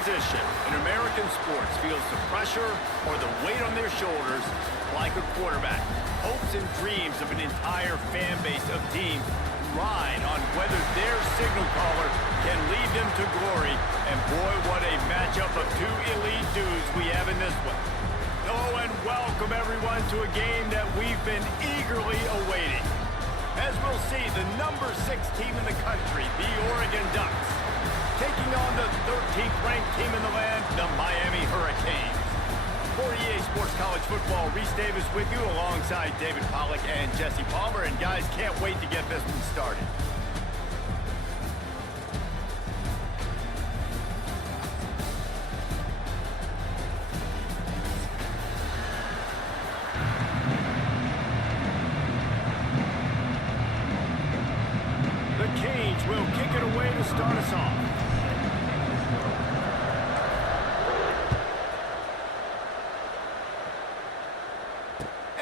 position in American sports feels the pressure or the weight on their shoulders like a quarterback. Hopes and dreams of an entire fan base of teams ride on whether their signal caller can lead them to glory. And boy, what a matchup of two elite dudes we have in this one. Oh, and welcome everyone to a game that we've been eagerly awaiting. As we'll see, the number 6 team in the country, the Oregon Ducks, taking on the 13th ranked team in the land, the Miami Hurricanes. For EA Sports College Football, Reese Davis with you alongside David Pollack and Jesse Palmer. And guys, can't wait to get this one started. The Canes will kick it away to start us off.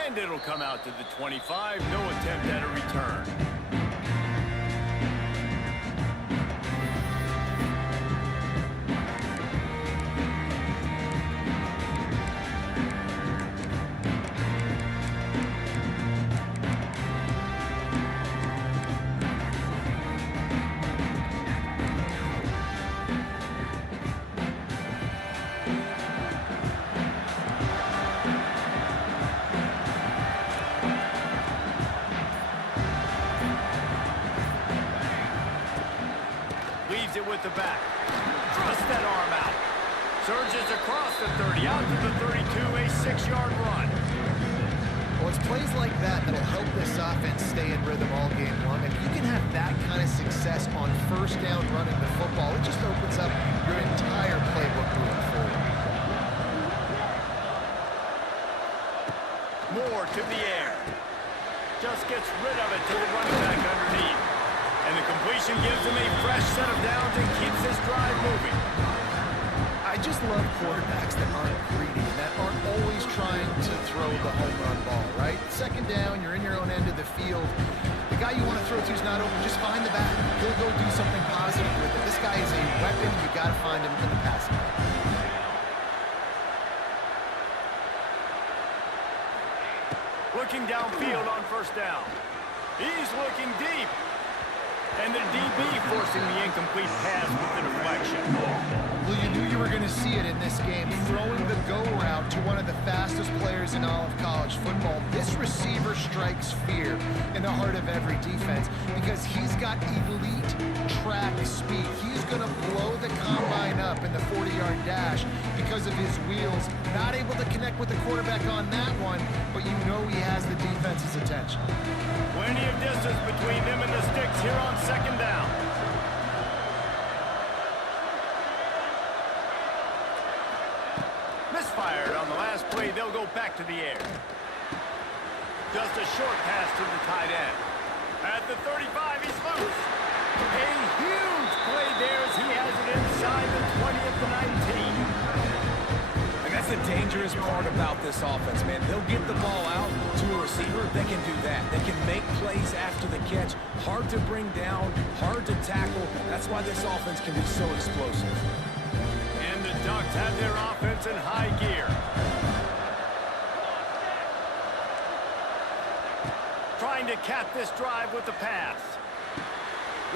And it'll come out to the 25. No attempt at a return. It with the back. Thrust that arm out. Surges across the 30, out to the 32, a 6-yard run. Well, it's plays like that that'll help this offense stay in rhythm all game long. If you can have that kind of success on first down running the football, it just opens up your entire playbook moving forward. More to the air. Just gets rid of it to the running back underneath. And the completion gives him a fresh set of downs and keeps this drive moving. I just love quarterbacks that aren't greedy, that aren't always trying to throw the home run ball, right? Second down, you're in your own end of the field. The guy you want to throw to is not open. Just find the back. He'll go do something positive with it. This guy is a weapon. You got to find him in the passing game. Looking downfield on first down. He's looking deep. And the DB forcing the incomplete pass with the deflection. Well, you knew you were going to see it in this game. Throwing the go route to one of the fastest players in all of college football. This receiver strikes fear in the heart of every defense because he's got elite track speed. He's going to blow the combine up in the 40-yard dash because of his wheels. Not able to connect with the quarterback on that one, but you know he has the defense's attention. Plenty of distance between them and the sticks here on second down. Misfired on the last play. They'll go back to the air. Just a short pass to the tight end. At the 35, he's loose. A huge play there as he has it inside the 20 at the 19. And that's the dangerous part about this offense, man. They'll get the ball out to a receiver. They can do that. They can make plays after the catch. Hard to bring down, hard to tackle. That's why this offense can be so explosive. And the Ducks have their offense in high gear. Trying to cap this drive with the pass.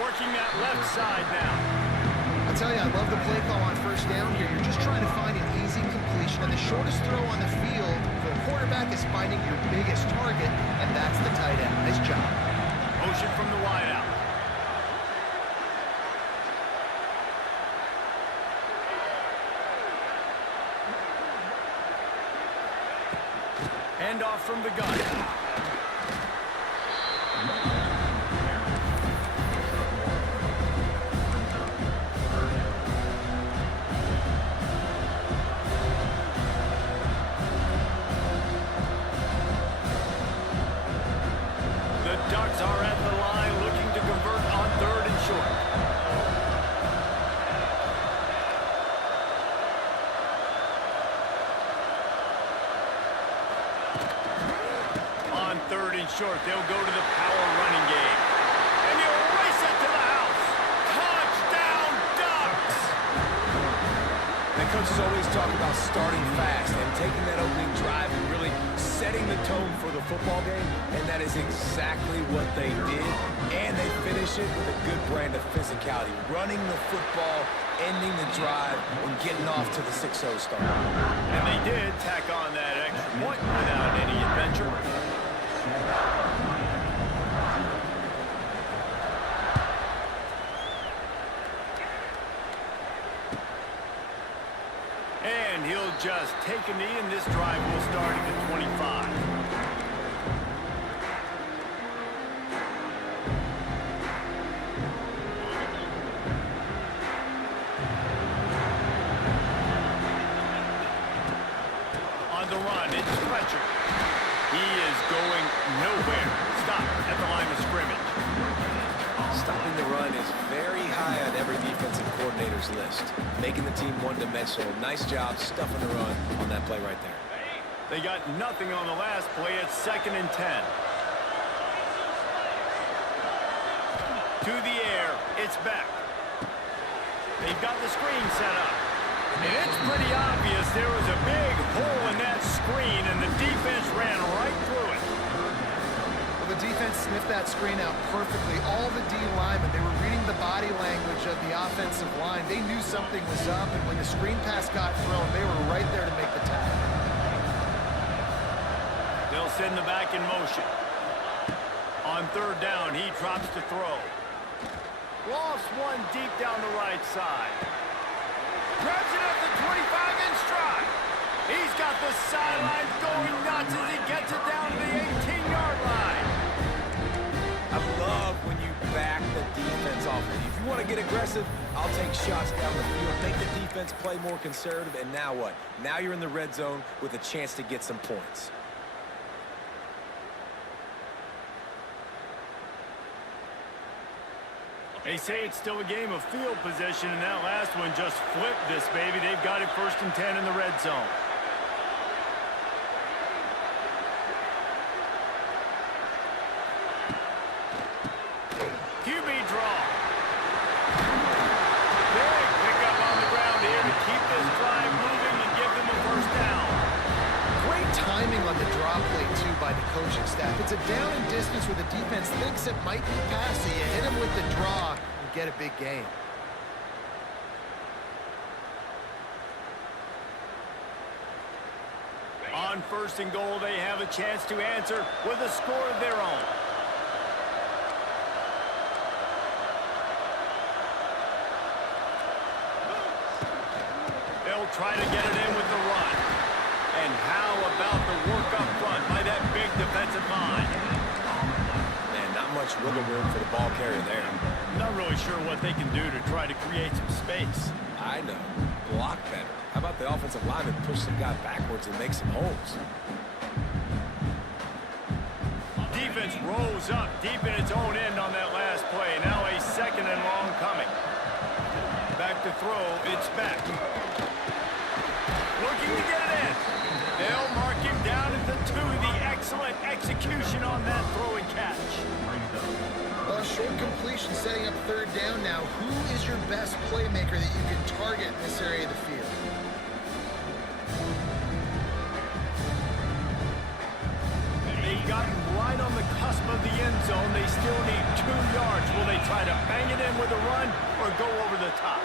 Working that left side now. I'll tell you, I love the play call on first down here. You're just trying to find an easy completion, and the shortest throw on the field for the quarterback is finding your biggest target, and that's the tight end. Nice job. Motion from the wideout. Hand off from the gun. Are at the line looking to convert on third and short. On third and short, they'll go to the power running game. And he'll race it to the house. Touchdown, Ducks! coaches always talk about starting fast and taking that opening drive and really setting the tone for the football game, and that is exactly what they did. And they finish it with a good brand of physicality, running the football, ending the drive, and getting off to the 6-0 start. And they did tack on that extra point without any adventure. And he'll just take a knee, and this drive will start at the 25. On the run, it's Fletcher. He is going nowhere. Stop at the line of scrimmage. Stopping the run is very high on every defensive coordinator's list. Making the team one-dimensional. Nice job stuffing the run on that play right there. They got nothing on the last play. It's 2nd and 10. To the air. It's back. They've got the screen set up. And it's pretty obvious there was a big hole in that screen, and the defense ran right through it. Well, the defense sniffed that screen out perfectly. All the D linemen, they were reading the body language of the offensive line. They knew something was up, and when the screen pass got thrown, they were right there to make the tackle. They'll send the back in motion. On 3rd down, he drops to throw. Lofts one deep down the right side. Grabs it at the 25 in stride. He's got the sideline going nuts as he gets it down to the 18-yard line. I love when you back the defense off of you. If you want to get aggressive, I'll take shots down the field, make the defense play more conservative, and now what? Now you're in the red zone with a chance to get some points. They say it's still a game of field position, and that last one just flipped this baby. They've got it 1st and 10 in the red zone. QB draw. Big pickup on the ground here to keep this drive moving and give them a 1st down. Great timing on the draw play, too, by the coaching staff. It's a down and distance where the defense thinks it might be passing. You hit him with the draw and get a big gain. On 1st and goal, they have a chance to answer with a score of their own. They'll try to get it in with the run. And how about the work up front by that big defensive line? Man, not much wiggle room for the ball carrier there. Not really sure what they can do to try to create some space. I know. Block better. How about the offensive lineman push some guy backwards and make some holes? Defense rolls up deep in its own end on that last play. Now a 2nd and long coming. Back to throw. It's back. Looking to get it in. They'll mark him down at the 2. The excellent execution on that throw and catch. A short completion setting up 3rd down now. Who is your best playmaker that you can target in this area of the field? They've gotten right on the cusp of the end zone. They still need 2 yards. Will they try to bang it in with a run or go over the top?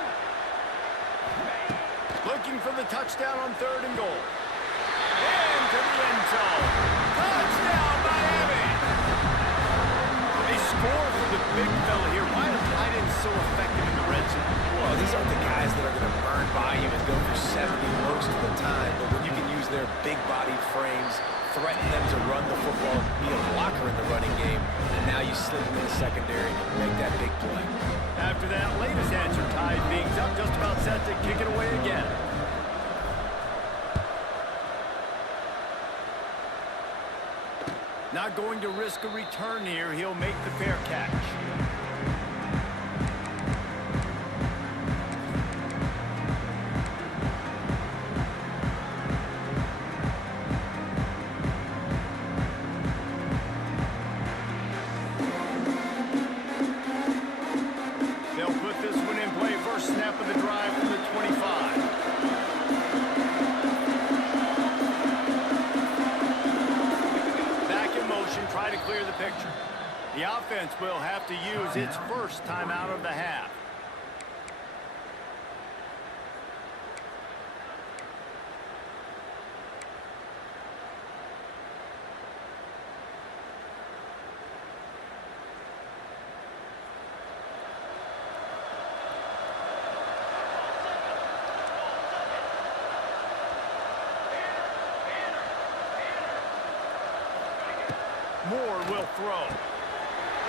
Looking for the touchdown on 3rd and goal. Into the end zone. Touchdown, Miami! They score for the big fella here. Why are tight ends so effective in the red zone? Well, these aren't the guys that are going to burn by you and go for 70 most of the time, but when you can use their big body frames, threaten them to run the football, be a blocker in the running game, and now you slip into the secondary and make that big play. After that latest answer tied things up, just about set to kick it away again. Not going to risk a return here. He'll make the fair catch. They'll put this one in play. First snap of the drive from the 25. The offense will have to use its first timeout of the half. Moore will throw.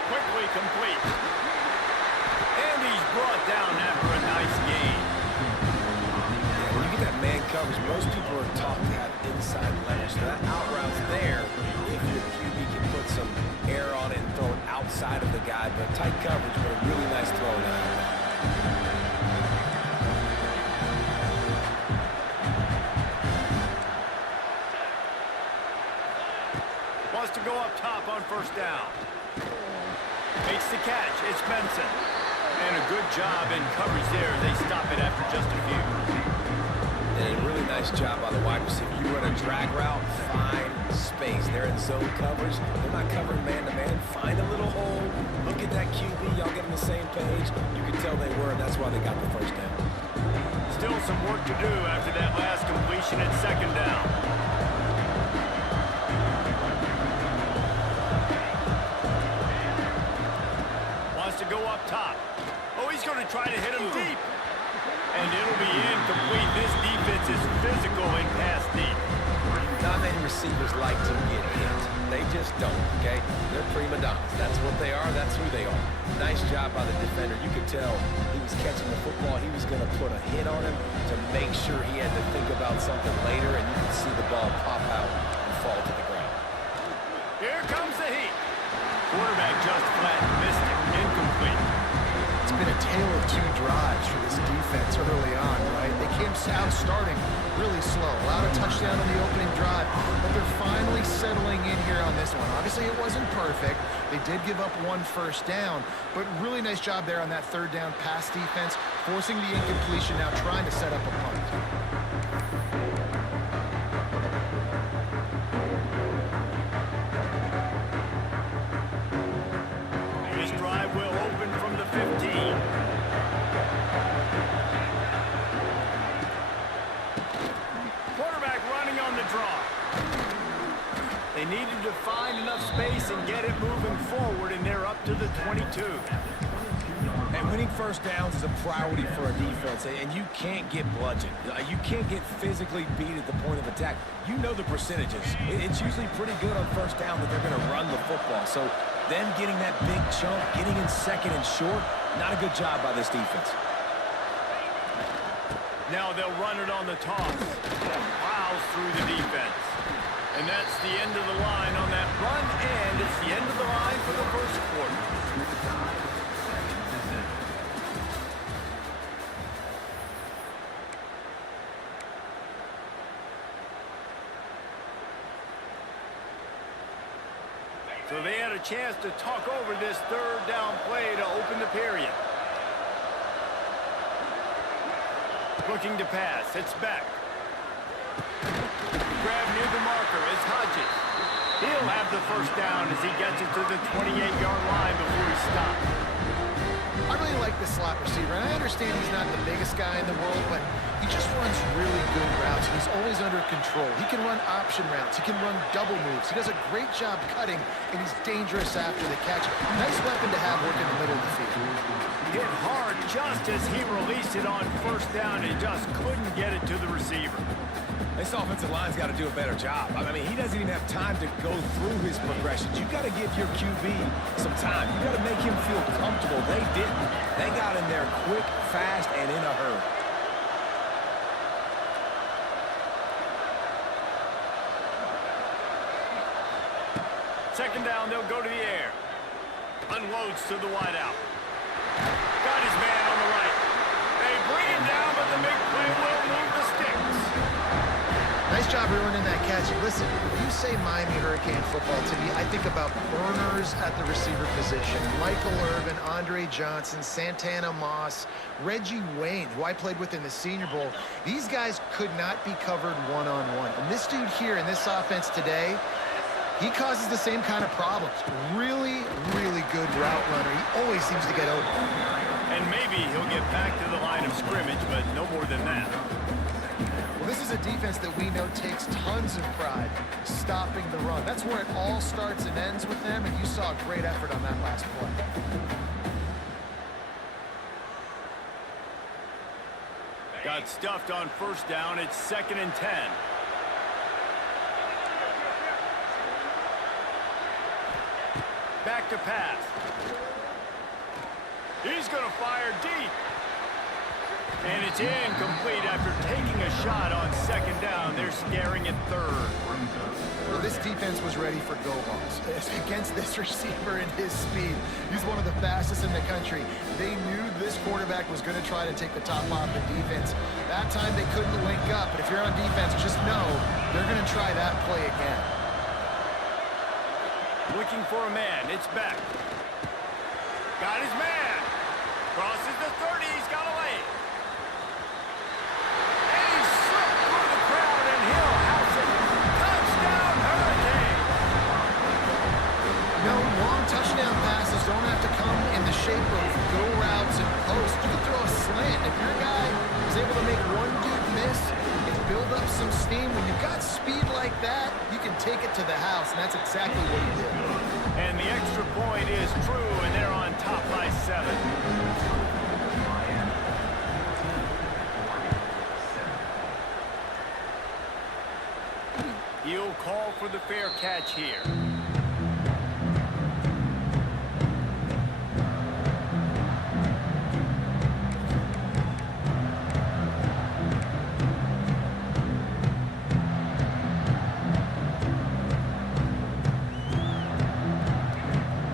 Quickly complete. And he's brought down after a nice gain. Yeah, when you get that man coverage, most people are taught to have inside leverage. So that out route's there if your QB can put some air on it and throw it outside of the guy. But tight coverage, but a really nice throw now. Wants to go up top on first down. Makes the catch. It's Benson. And a good job in coverage there. They stop it after just a few. And a really nice job by the wide receiver. You run a drag route, find space. They're in zone coverage. They're not covering man-to-man. Find a little hole. Look at that QB. Y'all get on the same page. You can tell they were, and that's why they got the first down. Still some work to do after that last completion at second down. To go up top. Oh, he's going to try to hit him deep. And it'll be incomplete. This defense is physical and pass deep. Not many receivers like to get hit. They just don't, okay? They're prima donnas. That's what they are. That's who they are. Nice job by the defender. You could tell he was catching the football. He was going to put a hit on him to make sure he had to think about something later, and you could see the ball pop out and fall to the ground. Here comes the heat. Quarterback just flat missed it. Incomplete. It's been a tale of two drives for this defense early on, right? They came out starting really slow. Allowed a touchdown on the opening drive, but they're finally settling in here on this one. Obviously, it wasn't perfect. They did give up one first down, but really nice job there on that third down pass defense, forcing the incompletion, now trying to set up a punt. They needed to find enough space and get it moving forward, and they're up to the 22. And winning first downs is a priority for a defense, and you can't get bludgeoned. You can't get physically beat at the point of attack. You know the percentages. It's usually pretty good on first down that they're going to run the football. So them getting that big chunk, getting in second and short, not a good job by this defense. Now they'll run it on the toss. Plows through the defense. And that's the end of the line on that run, and it's the end of the line for the first quarter. So they had a chance to talk over this third down play to open the period. Looking to pass. It's back. Grab near the marker is Hodges. He'll have the first down as he gets it to the 28-yard line before he stops. I really like this slot receiver, and I understand he's not the biggest guy in the world, but he just runs really good routes. He's always under control. He can run option routes. He can run double moves. He does a great job cutting, and he's dangerous after the catch. Nice weapon to have working in the middle of the field. Hit hard just as he released it on first down. He just couldn't get it to the receiver. This offensive line's got to do a better job. I mean, he doesn't even have time to go through his progressions. You've got to give your QB some time. You've got to make him feel comfortable. They didn't. They got in there quick, fast, and in a hurry. Second down, they'll go to the air. Unloads to the wideout. Got his man on the right. They bring him down, but the big play will move the sticks. Nice job ruining that catch. Listen, when you say Miami Hurricane football to me, I think about burners at the receiver position. Michael Irvin, Andre Johnson, Santana Moss, Reggie Wayne, who I played with in the Senior Bowl. These guys could not be covered one-on-one. And this dude here in this offense today, He causes the same kind of problems. Really, really good route runner. He always seems to get open. And maybe he'll get back to the line of scrimmage, but no more than that. Well, this is a defense that we know takes tons of pride stopping the run. That's where it all starts and ends with them, and you saw a great effort on that last play. Got stuffed on first down. It's 2nd and 10. Back to pass. He's going to fire deep. And it's incomplete after taking a shot on 2nd down. They're staring at 3rd. Well, this defense was ready for go balls. Against this receiver and his speed, he's one of the fastest in the country. They knew this quarterback was going to try to take the top off the defense. That time they couldn't link up, but if you're on defense, just know they're going to try that play again. Looking for a man. It's back. Got his man. Crosses the 30. He's got a lane. And he slipped through the crowd, and he'll house it. Touchdown, Hurricane. No, long touchdown passes don't have to come in the shape of go routes and posts. You can throw a slant. If your guy is able to make one dude miss and build up some steam, when you've got speed like that, you can take it to the house, and that's exactly what he did. And the extra point is true, and they're on top by 7. He'll call for the fair catch here.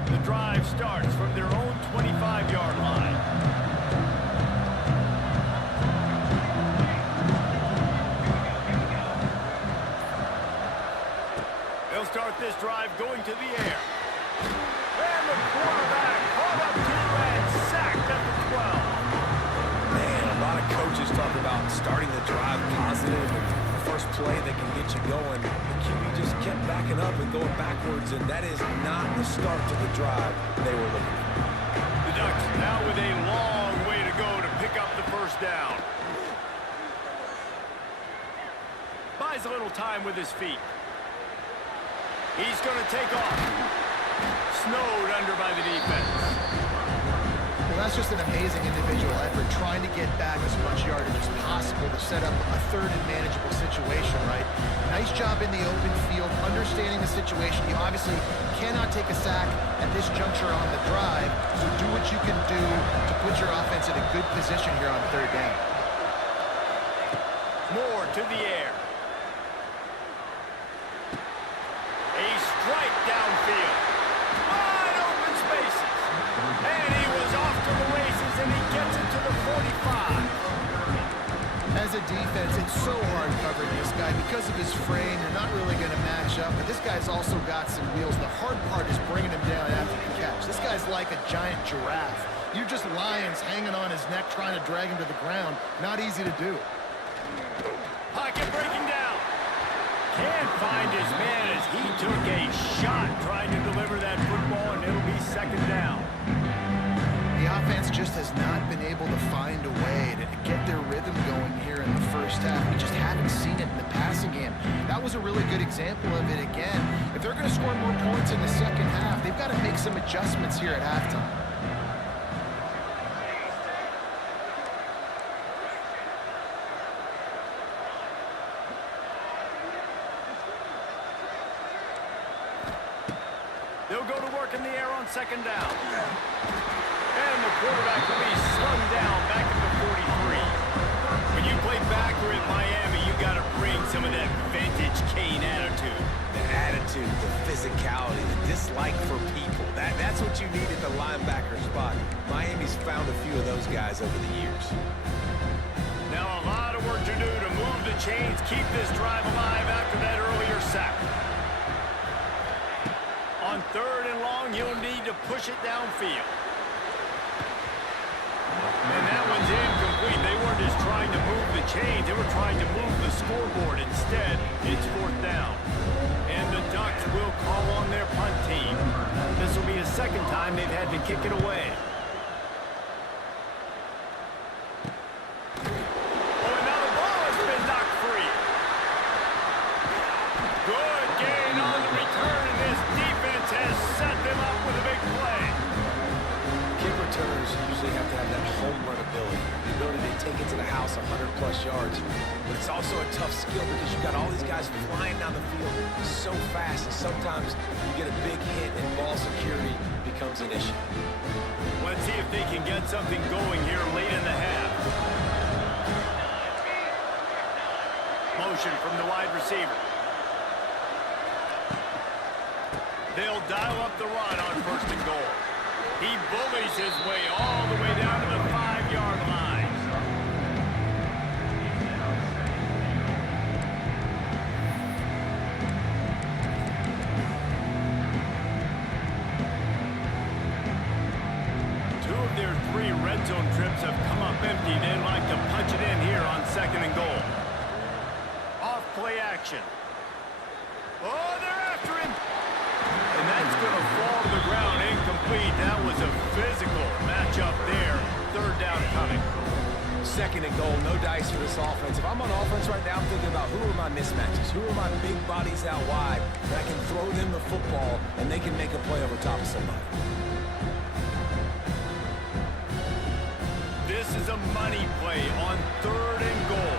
The drive starts from their own 25-yard line. They'll start this drive going to the air. And the quarterback caught up to and sacked at the 12. Man, a lot of coaches talk about starting the drive positive and the first play that can get you going. The QB just kept backing up and going backwards, and that is not the start to the drive they were looking for. The Ducks now with a long way to go to pick up the first down. Buys a little time with his feet. He's going to take off. Snowed under by the defense. Well, that's just an amazing individual effort, trying to get back as much yardage as possible to set up a 3rd and manageable situation, right? Nice job in the open field, understanding the situation. You obviously cannot take a sack at this juncture on the drive, so do what you can do to put your offense in a good position here on 3rd down. More to the air. A strike downfield. Wide open spaces. And he was off to the races, and he gets it to the 45. As a defense, it's so hard covering this guy. Because of his frame, you're not really going to match up, but this guy's also got some wheels. The hard part is bringing him down after the catch. This guy's like a giant giraffe. You're just lions hanging on his neck, trying to drag him to the ground. Not easy to do. Pocket breaking down. Can't find his man as he took a shot trying to deliver that football, and it'll be 2nd down. The offense just has not been able to find a way to get their rhythm going here in the first half. We just haven't seen it in the passing game. That was a really good example of it again. If they're going to score more points in the second half, they've got to make some adjustments here at halftime. They'll go to work in the air on 2nd down. And the quarterback will be slung down back at the 43. When you play backer in Miami, you got to bring some of that vintage Kane attitude. The attitude, the physicality, the dislike for people. That's what you need at the linebacker spot. Miami's found a few of those guys over the years. Now a lot of work to do to move the chains, keep this drive alive after that earlier sack. On 3rd and long, you'll need to push it downfield. And that one's incomplete. They weren't just trying to move the chains. They were trying to move the scoreboard. Instead, it's 4th down. And the Ducks will call second time they've had to kick it away. Oh, and now the ball has been knocked free. Good gain on the return, and this defense has set them up with a big play. Kick returners usually have to have that home run ability, the ability to take it to the house 100-plus yards. But it's also a tough skill because you've got all these guys flying down the field so fast, and sometimes you get a big hit and ball security becomes an issue. Let's see if they can get something going here late in the half. Motion from the wide receiver. They'll dial up the run on 1st and goal. He bullies his way all the way down to the 5-yard line. Two of their 3 red zone trips have come up empty. They'd like to punch it in here on 2nd and goal. Off play action. Oh, they're after him. And that's going to fall to the ground incomplete. That was a physical matchup there. 3rd down coming. 2nd and goal, no dice for this offense. If I'm on offense right now, I'm thinking about who are my mismatches, who are my big bodies out wide, that I can throw them the football and they can make a play over top of somebody. This is a money play on 3rd and goal.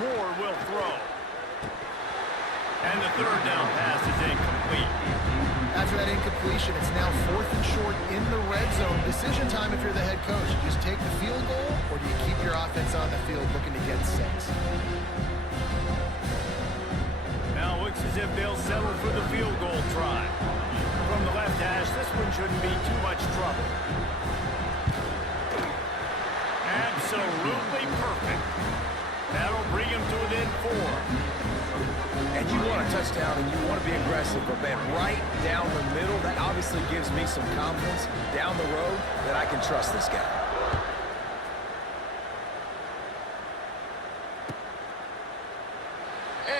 Moore will throw. And the 3rd down pass is incomplete. After that incompletion, it's now 4th and short in the red zone. Decision time if you're the head coach. You just take the field goal, or do you keep your offense on the field looking to get 6? Now looks as if they'll settle for the field goal try. From the left hash, this one shouldn't be too much trouble. Absolutely perfect. That'll bring him to within 4. And you want a touchdown and you want to be aggressive, but man, right down the middle, that obviously gives me some confidence down the road that I can trust this guy.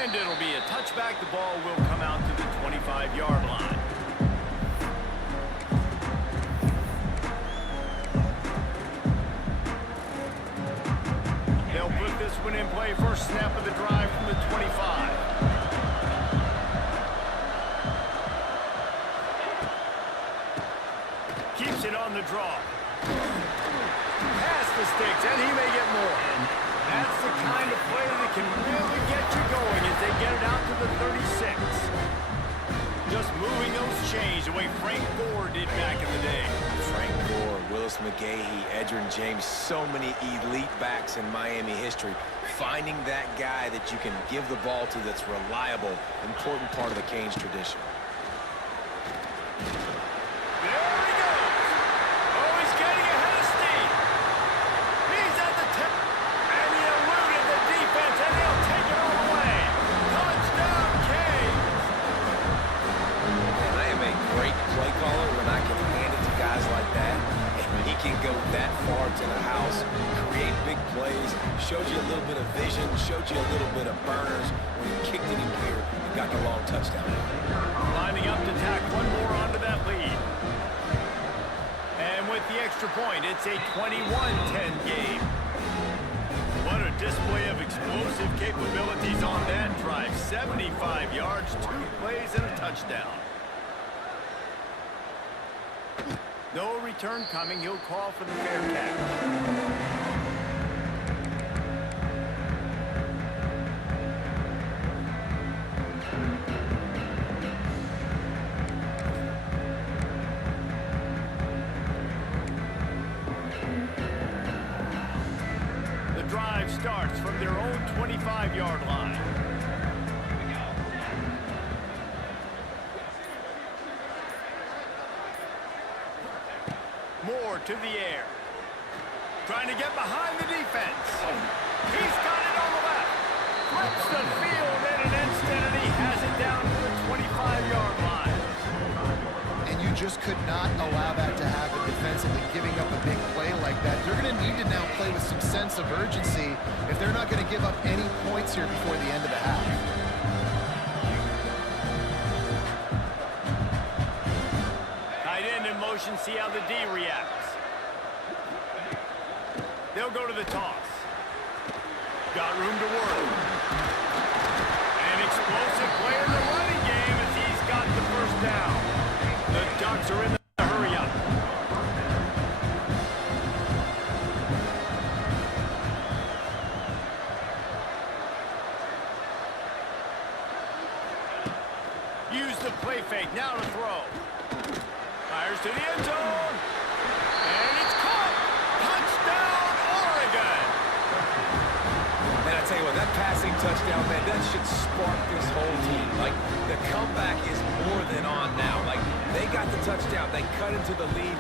And it'll be a touchback. The ball will come out to the 25-yard line. They'll put this one in play. First snap of the drive from the 25. Keeps it on the draw. Past the sticks, and he may get more. That's the kind of play that can really get you going as they get it out to the 36. Just moving those chains the way Frank Gore did back in the day. Frank Gore, Willis McGahee, Edgerrin James, so many elite backs in Miami history. Finding that guy that you can give the ball to that's reliable, important part of the Canes tradition. There he goes. Oh, he's getting ahead of steam. He's at the tip. And he eluded the defense, and he'll take it all the way. Touchdown, Canes. And I am a great play caller when I can hand it to guys like that. And he can go that far to the house, create big plays, showed you a little bit of vision, showed you a little bit of burners when he kicked it in here and got the long touchdown. Lining up to tack one more onto that lead. And with the extra point, it's a 21-10 game. What a display of explosive capabilities on that drive. 75 yards, 2 plays, and a touchdown. No return coming. He'll call for the fair catch. The drive starts from their own 25-yard line. Moore to the air. Trying to get behind the defense. He's got it on the left. Flips the field in an instant, and he has it down to the 25-yard line. And you just could not allow that to happen defensively, giving up a big play like that. They're going to need to now play with some sense of urgency they're not going to give up any points here before the end of the half. Tight end in motion, see how the D reacts. They'll go to the toss. Got room to work. An explosive play in the running game as he's got the first down. The Ducks are in the hurry up. Use the play fake, now to throw. Fires to the end zone. And it's caught. Touchdown, Oregon. And I tell you what, that passing touchdown, man, that should spark this whole team. Like, the comeback is more than on now. Like, they got the touchdown. They cut into the lead.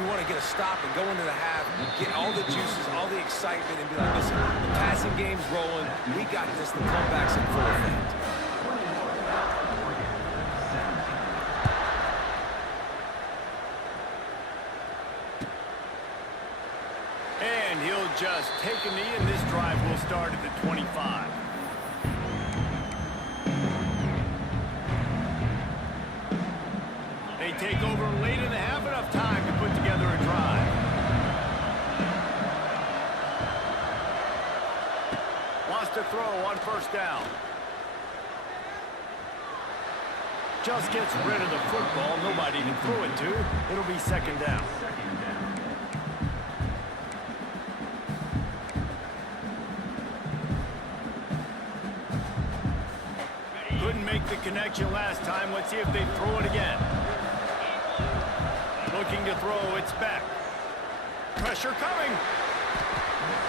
You want to get a stop and go into the half, get all the juices, all the excitement, and be like, listen, the passing game's rolling. We got this. The comeback's in full effect. And he'll just take a knee, and this drive will start at the 25. They take over late in the half, enough time to put together a drive. Wants to throw on first down. Just gets rid of the football. Nobody to throw it to. It'll be second down. Couldn't make the connection last time. Let's see if they throw it again. Looking to throw, it's back. Pressure coming.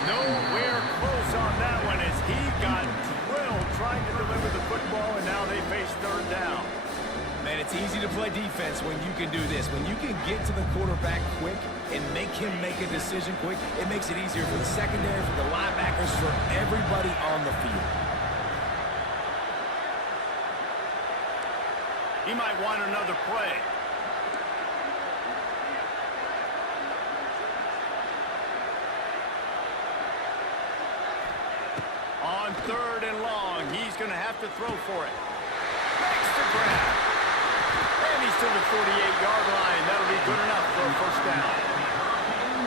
Nowhere close on that one as he got drilled trying to deliver the football, and now they face third down. Man, it's easy to play defense when you can do this. When you can get to the quarterback quick and make him make a decision quick, it makes it easier for the secondary, for the linebackers, for everybody on the field. He might want another play. On third and long, he's going to have to throw for it. Makes the grab. And he's to the 48-yard line. That'll be good enough for a first down.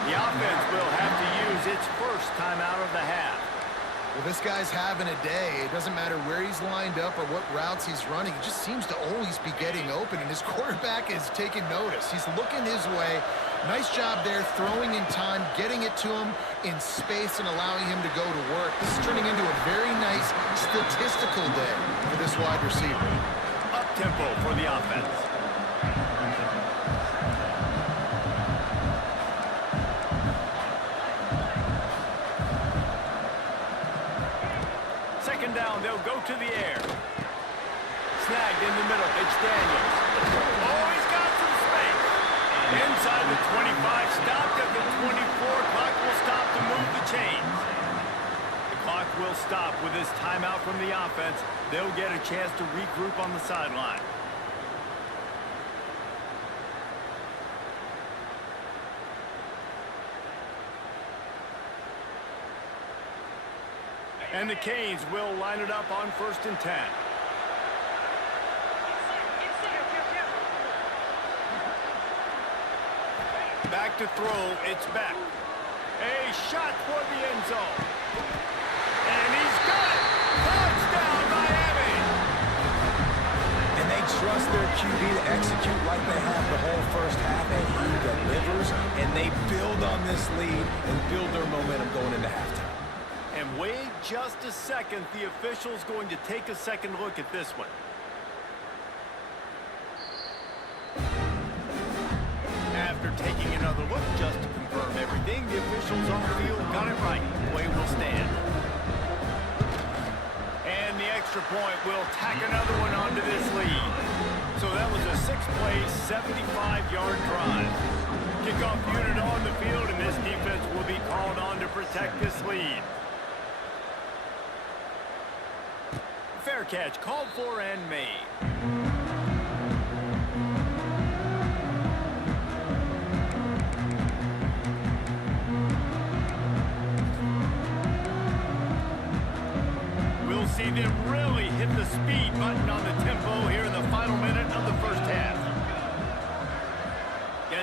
The offense will have to use its first timeout of the half. Well, this guy's having a day. It doesn't matter where he's lined up or what routes he's running. He just seems to always be getting open, and his quarterback is taking notice. He's looking his way. Nice job there, throwing in time, getting it to him in space and allowing him to go to work. This is turning into a very nice statistical day for this wide receiver. Up-tempo for the offense. Second down, they'll go to the air. Snagged in the middle, it's Daniels. Oh, he's got some space. Inside the 25, stopped at the 24. Clock will stop to move the chains. The clock will stop with this timeout from the offense. They'll get a chance to regroup on the sideline. And the Canes will line it up on 1st and 10. Back to throw, it's back. A shot toward the end zone. And he's got it! Touchdown, Miami! And they trust their QB to execute like they have the whole first half, and he delivers, and they build on this lead and build their momentum going into halftime. And wait just a second, the official's going to take a second look at this one. After taking another look just to confirm everything, the officials on the field got it right. Play will stand. And the extra point will tack another one onto this lead. So that was a 6-play, 75-yard drive. Kickoff unit on the field, and this defense will be called on to protect this lead. Fair catch, called for and made.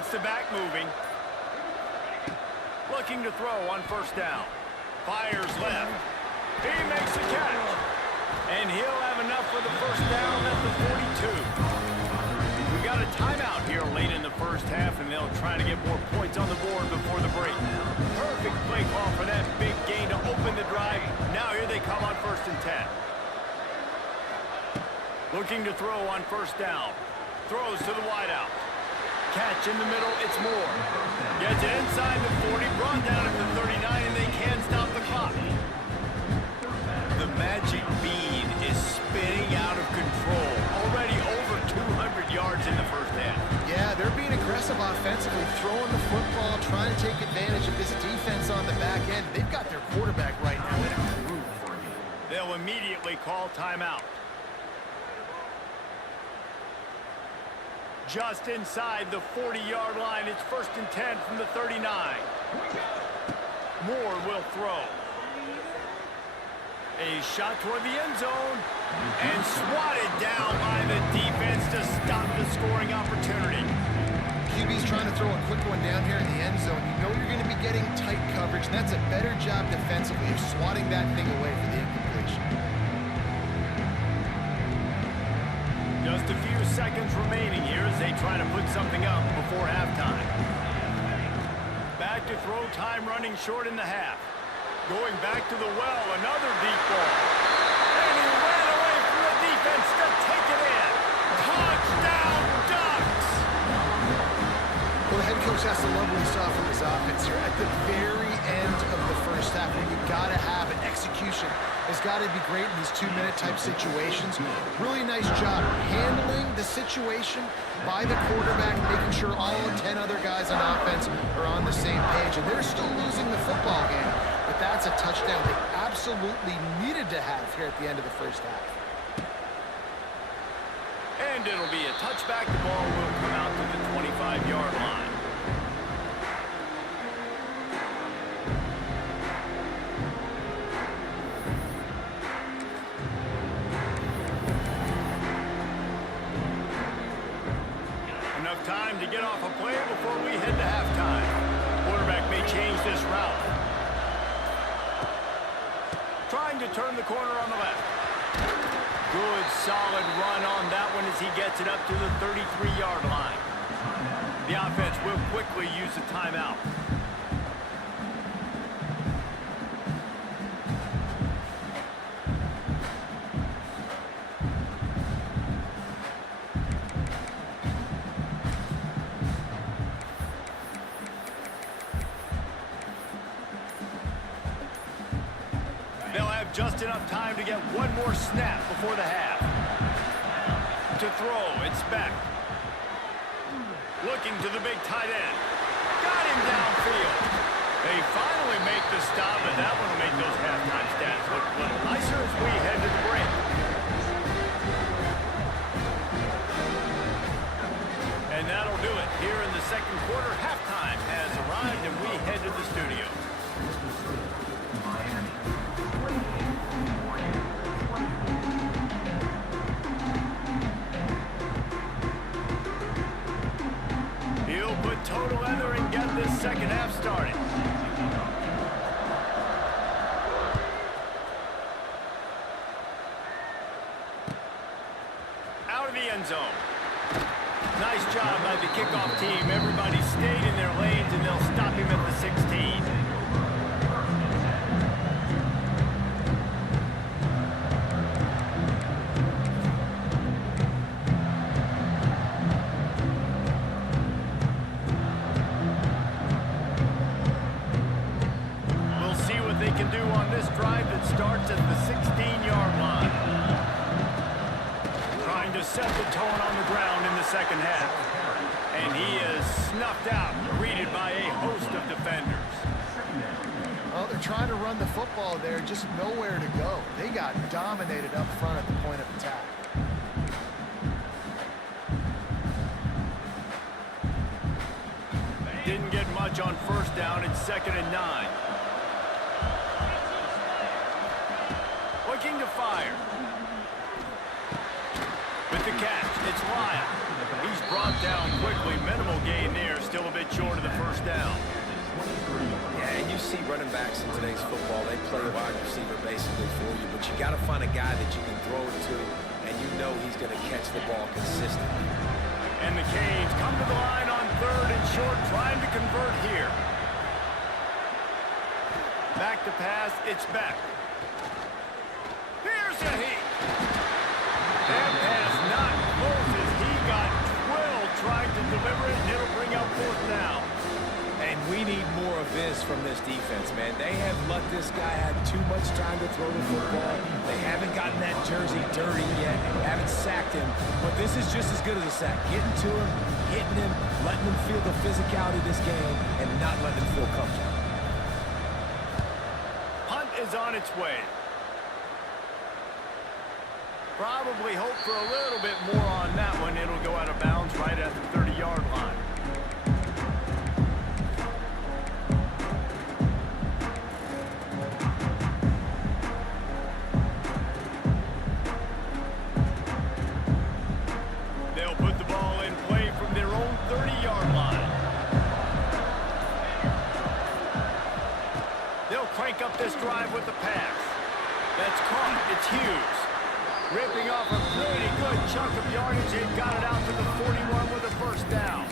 Gets the back moving. Looking to throw on first down. Fires left. He makes the catch. And he'll have enough for the first down at the 42. We got a timeout here late in the first half, and they'll try to get more points on the board before the break. Perfect play call for that big gain to open the drive. Now here they come on 1st and 10. Looking to throw on first down. Throws to the wideout. Catch in the middle, it's Moore. Gets it inside the 40, brought down at the 39, and they can't stop the clock. The magic bean is spinning out of control. Already over 200 yards in the first half. Yeah, they're being aggressive offensively, throwing the football, trying to take advantage of this defense on the back end. They've got their quarterback right now in a groove. They'll immediately call timeout. Just inside the 40-yard line. It's 1st and 10 from the 39. Moore will throw. A shot toward the end zone. And swatted down by the defense to stop the scoring opportunity. QB's trying to throw a quick one down here in the end zone. You know you're going to be getting tight coverage, and that's a better job defensively of swatting that thing away for the incompletion. Just a few seconds remaining here as they try to put something up before halftime. Back to throw time, running short in the half. Going back to the well, another deep ball. And he ran away from the defense to take it in. Touchdown, Ducks! Well, the head coach has to love what he saw from his offense here. At the very end of the first half, where you've got to have an execution, has got to be great in these 2-minute type situations. Really nice job handling the situation by the quarterback, making sure all 10 other guys on offense are on the same page. And they're still losing the football game, but that's a touchdown they absolutely needed to have here at the end of the first half. And it'll be a touchback. The ball will come out to the 25-yard line. Enough time to get off a play before we head to halftime. Quarterback may change this route. Trying to turn the corner on the left. Good, solid run on that one as he gets it up to the 33-yard line. The offense will quickly use a timeout. They'll have just enough time to get one more snap before the half. To throw, it's Beck. Looking to the big tight end. Got him downfield. They finally make the stop, and that one will make those halftime stats look a little nicer as we head to the break. And that'll do it. Here in the second quarter, halftime has arrived, and we head to the studio. He'll put total leather and get this second half started. Out of the end zone. Nice job by the kickoff team. Everybody stayed in their lanes, and they'll stop him at the 16. Starts at the 16-yard line. Trying to set the tone on the ground in the second half. And he is snuffed out, greeted by a host of defenders. Well, they're trying to run the football there, just nowhere to go. They got dominated up front at the point of attack. Didn't get much on first down. It's 2nd and 9. Looking to fire. With the catch, it's Lyon. He's brought down quickly. Minimal gain there. still a bit short of the first down. Yeah, and you see running backs in today's football, they play a wide receiver basically for you, but you got to find a guy that you can throw it to, and you know he's going to catch the ball consistently. And the Canes come to the line on 3rd and short, trying to convert here. Back to pass, it's back. Here's a heat. That pass not close as he got drilled trying to deliver it, and it'll bring up 4th down. And we need more of this from this defense, man. They have let this guy have too much time to throw the football. They haven't gotten that jersey dirty yet, haven't sacked him. But this is just as good as a sack. Getting to him, hitting him, letting him feel the physicality of this game, and not letting him feel comfortable. Punt is on its way. Probably hope for a little bit more on that one. It'll go out of bounds right at the 30-yard line. They'll put the ball in play from their own 30-yard line. They'll crank up this drive with the pass. That's caught. It's Hughes. Ripping off a pretty good chunk of yardage. They've got it out to the 41 with a first down.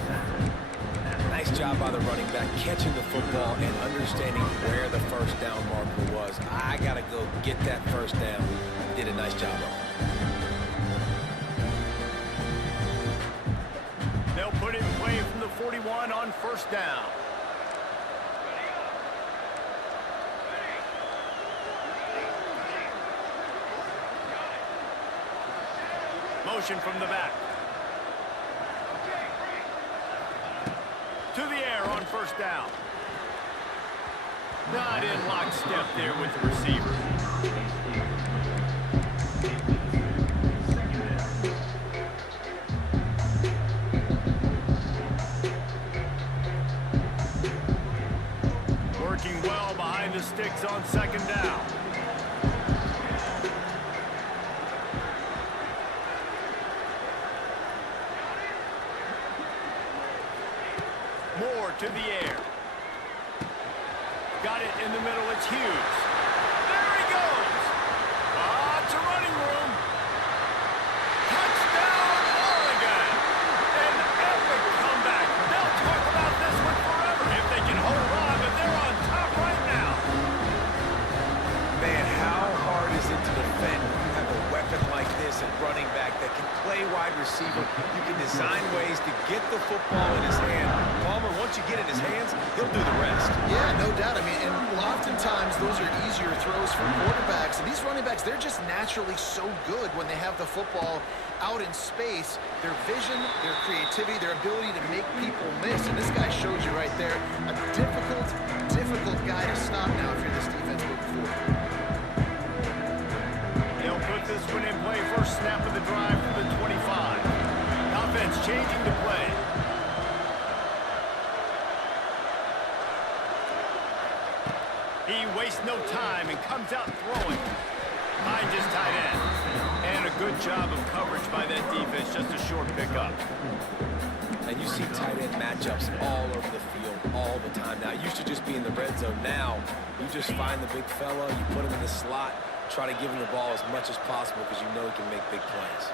Nice job by the running back, catching the football and understanding where the first down marker was. I got to go get that first down. Did a nice job of it. They'll put it in play from the 41 on first down. Motion from the back. To the air on first down. Not in lockstep there with the receiver. Working well behind the sticks on second down. Moore to the air. Got it in the middle, it's Hughes. There he goes. Lots of running room. Touchdown, Oregon. An epic comeback. They'll talk about this one forever if they can hold on, but they're on top right now. Man, how hard is it to defend when you have a weapon like this at running back that can play wide receiver? You can design ways to get the football in his hand. Palmer, once you get it in his hands, he'll do the rest. Yeah, no doubt. I mean, and oftentimes those are easier throws for quarterbacks. And these running backs, they're just naturally so good when they have the football out in space. Their vision, their creativity, their ability to make people miss. And this guy showed you right there, a difficult guy to stop now if you're this defense moving forward. They'll put this one in play. First snap of the drive from the 25. Offense changing the play. He wastes no time and comes out throwing. Behind his tight end. And a good job of coverage by that defense. Just a short pickup. And you see tight end matchups all over the field all the time. Now, it used to just be in the red zone. Now, you just find the big fella, you put him in the slot, try to give him the ball as much as possible because you know he can make big plays.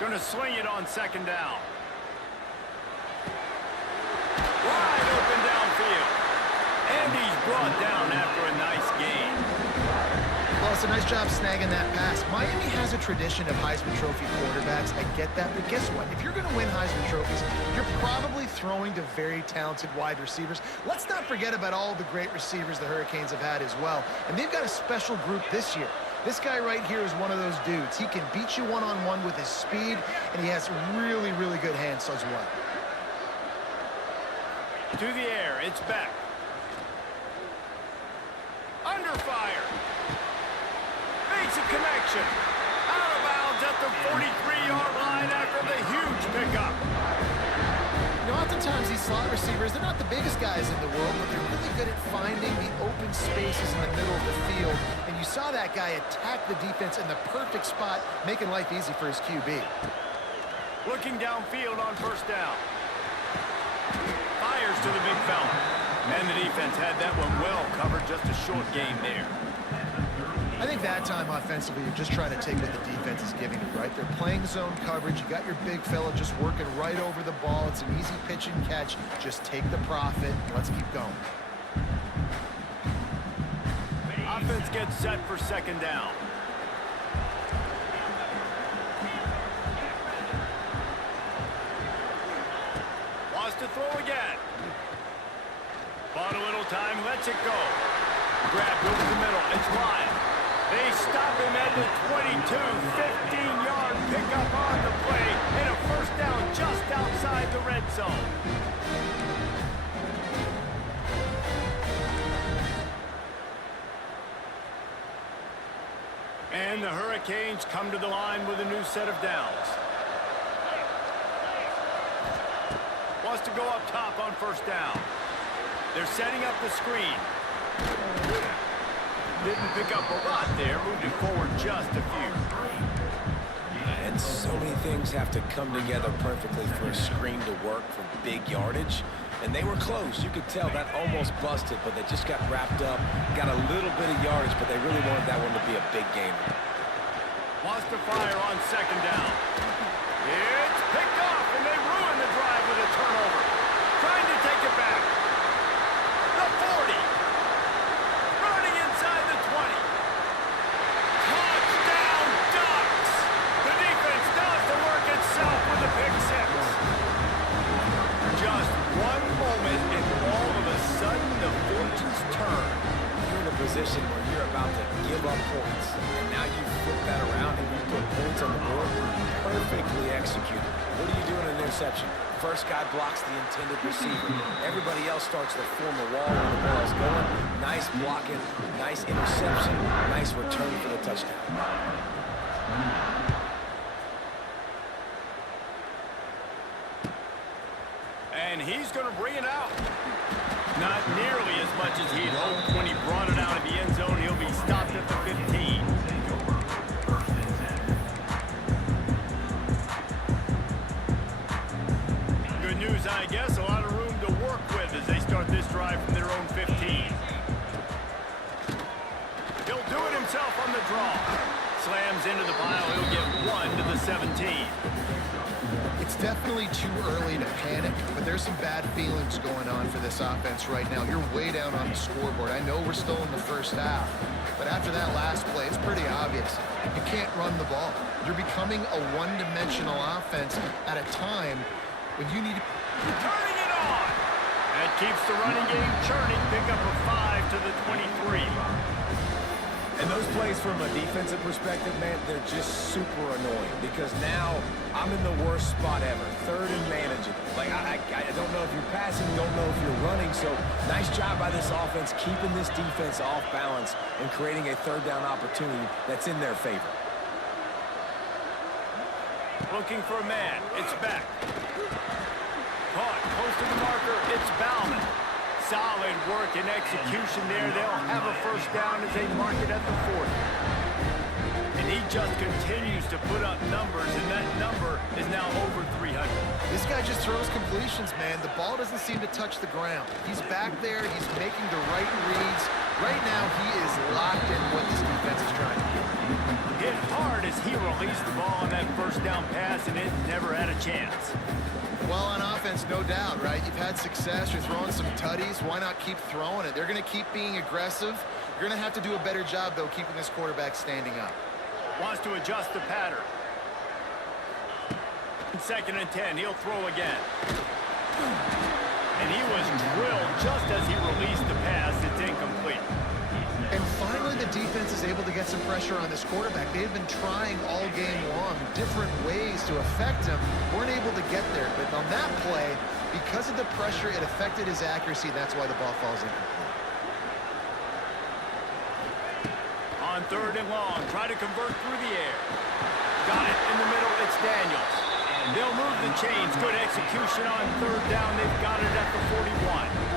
Gonna swing it on second down. Wide open downfield. And he's brought down after a nice gain. Well, it's a nice job snagging that pass. Miami has a tradition of Heisman Trophy quarterbacks. I get that, but guess what? If you're going to win Heisman Trophies, you're probably throwing to very talented wide receivers. Let's not forget about all the great receivers the Hurricanes have had as well. And they've got a special group this year. This guy right here is one of those dudes. He can beat you one-on-one with his speed, and he has really, really good hands as well. To the air, it's back. Under fire. Makes a connection. Out of bounds at the 43-yard line after the huge pickup. You know, oftentimes these slot receivers, they're not the biggest guys in the world, but they're really good at finding the open spaces in the middle of the field. And you You saw that guy attack the defense in the perfect spot, making life easy for his QB. Looking downfield on first down. Fires to the big fella. And the defense had that one well covered, just a short game there. I think that time offensively, you're just trying to take what the defense is giving you, right? They're playing zone coverage. You got your big fella just working right over the ball. It's an easy pitch and catch. Just take the profit. Let's keep going. Offense gets set for second down. Wants to throw again. Bought a little time, lets it go. Grabbed over the middle, it's Lyon. They stop him at the 22, 15-yard pickup on the play, and a first down just outside the red zone. And the Hurricanes come to the line with a new set of downs. Wants to go up top on first down. They're setting up the screen. Didn't pick up a lot there, moved it forward just a few. And so many things have to come together perfectly for a screen to work for big yardage. And they were close. You could tell that almost busted, but they just got wrapped up, got a little bit of yardage, but they really wanted that one to be a big game. Wants to fire on second down. It's picked off, and they ruin the drive with a turnover. Trying to take it back. The 40. Running inside the 20. Touchdown Ducks! The defense does the work itself with a pick six. Just one moment, and all of a sudden, the fortunes turn. You're in a position where you're about to give up points, and now you flip that around and you put points on the board. Perfectly executed. What do you do in an interception? First guy blocks the intended receiver. Everybody else starts to form a wall when the ball's going. Nice blocking, nice interception, nice return for the touchdown. And he's going to bring it out. Not nearly as much as he'd hoped when he brought it out of the end zone. He'll be stopped at the 15. Good news, I guess. A lot of room to work with as they start this drive from their own 15. He'll do it himself on the draw. Slams into the pile. He'll get one to the 17. It's definitely too early to panic, but there's some bad feelings going on for this offense right now. You're way down on the scoreboard. I know we're still in the first half, but after that last play, it's pretty obvious. You can't run the ball. You're becoming a one-dimensional offense at a time when you need to... Turning it on! That keeps the running game churning. Pick up a 5 to the 23. And those plays from a defensive perspective, man, they're just super annoying because now I'm in the worst spot ever. Third and manageable. Like, I don't know if you're passing, don't know if you're running. So nice job by this offense keeping this defense off balance and creating a third down opportunity that's in their favor. Looking for a man. It's back. Caught close to the marker. It's Bauman. Solid work and execution there. They'll have a first down as they mark it at the 40. And he just continues to put up numbers, and that number is now over 300. This guy just throws completions, man. The ball doesn't seem to touch the ground. He's back there. He's making the right reads. Right now, he is locked in what this defense is trying to do. Hit hard as he released the ball on that first down pass, and it never had a chance. Well, on offense, no doubt, right? You've had success. You're throwing some tutties. Why not keep throwing it? They're going to keep being aggressive. You're going to have to do a better job, though, keeping this quarterback standing up. Wants to adjust the pattern. Second and 10. He'll throw again. And he was drilled just as he released the pass. It's incomplete. And finally, the defense is able to get some pressure on this quarterback. They've been trying all game long different ways to affect him. Weren't able to get there. But on that play, because of the pressure, it affected his accuracy. That's why the ball falls incomplete. On third and long, try to convert through the air. Got it in the middle. It's Daniels. They'll move the chains. Good execution on third down. They've got it at the 41.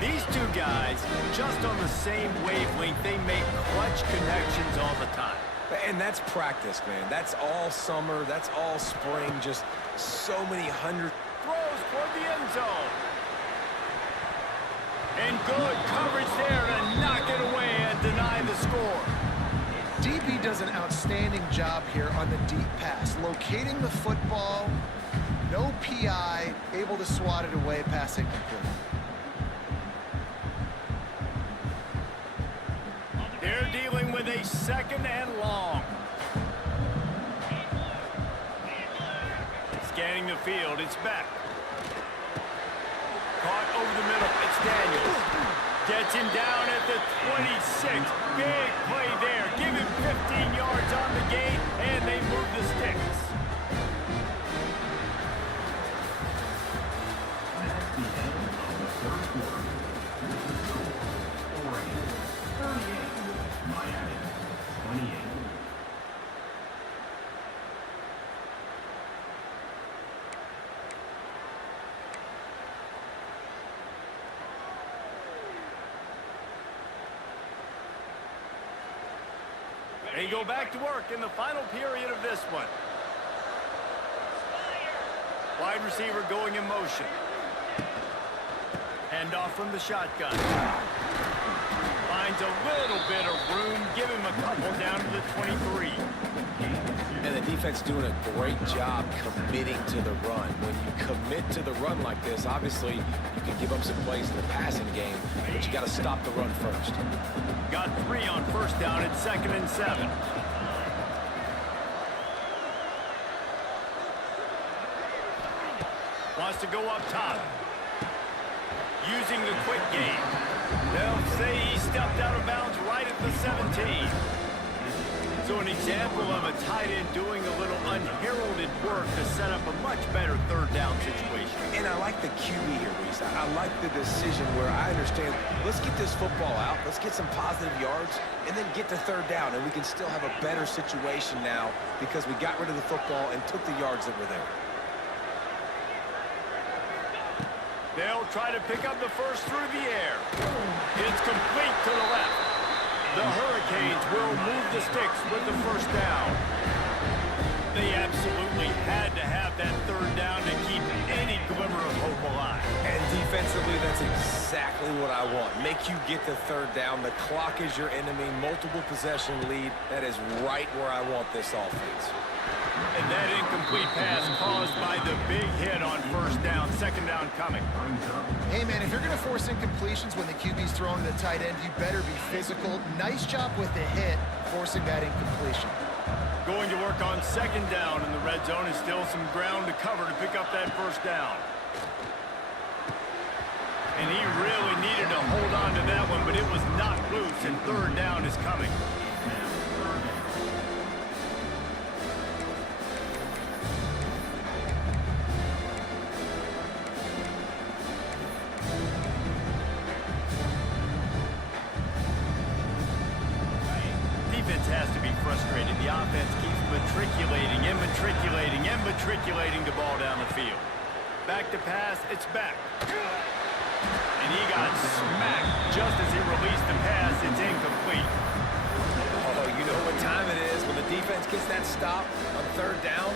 These two guys, just on the same wavelength, they make clutch connections all the time. And that's practice, man. That's all summer. That's all spring. Just so many hundred. Throws toward the end zone. And good coverage there to knock it away and deny the score. DB does an outstanding job here on the deep pass, locating the football, no PI, able to swat it away, pass incomplete. They're dealing with a second and long. Scanning the field, it's back. Caught over the middle, it's Daniels. Gets him down at the 26. Big play there. Give him 15 yards on the gain, and they move the sticks. At the end of the third quarter, Oregon 38, Miami 28. They go back to work in the final period of this one. Wide receiver going in motion. Hand off from the shotgun. Finds a little bit of room. Give him a couple down to the 23. And the defense doing a great job committing to the run. When you commit to the run like this, obviously you can give up some plays in the passing game, but you got to stop the run first. Got 3 on first down at 2nd and 7. Wants to go up top. Using the quick game. They'll say he stepped out of bounds right at the 17. So an example of a tight end doing a little unheralded work to set up a much better third down situation. And I like the QB here, Reese. I like the decision where I understand, let's get this football out, let's get some positive yards, and then get to third down, and we can still have a better situation now because we got rid of the football and took the yards that were there. They'll try to pick up the first through the air. It's complete to the left. The Hurricanes will move the sticks with the first down. They absolutely had to have that third down to keep any glimmer of hope alive. And defensively, that's exactly what I want. Make you get the third down. The clock is your enemy. Multiple possession lead. That is right where I want this offense. And that incomplete pass caused by the big hit on first down. Second down coming. Hey, man, if you're going to force incompletions when the QB's throwing to the tight end, you better be physical. Nice job with the hit, forcing that incompletion. Going to work on second down in the red zone. Is still some ground to cover to pick up that first down. And he really needed to hold on to that one, but it was not loose, and third down is coming. Has to be frustrated. The offense keeps matriculating the ball down the field. Back to pass, it's back. And he got smacked just as he released the pass. It's incomplete. Oh, you know what time it is when the defense gets that stop on third down.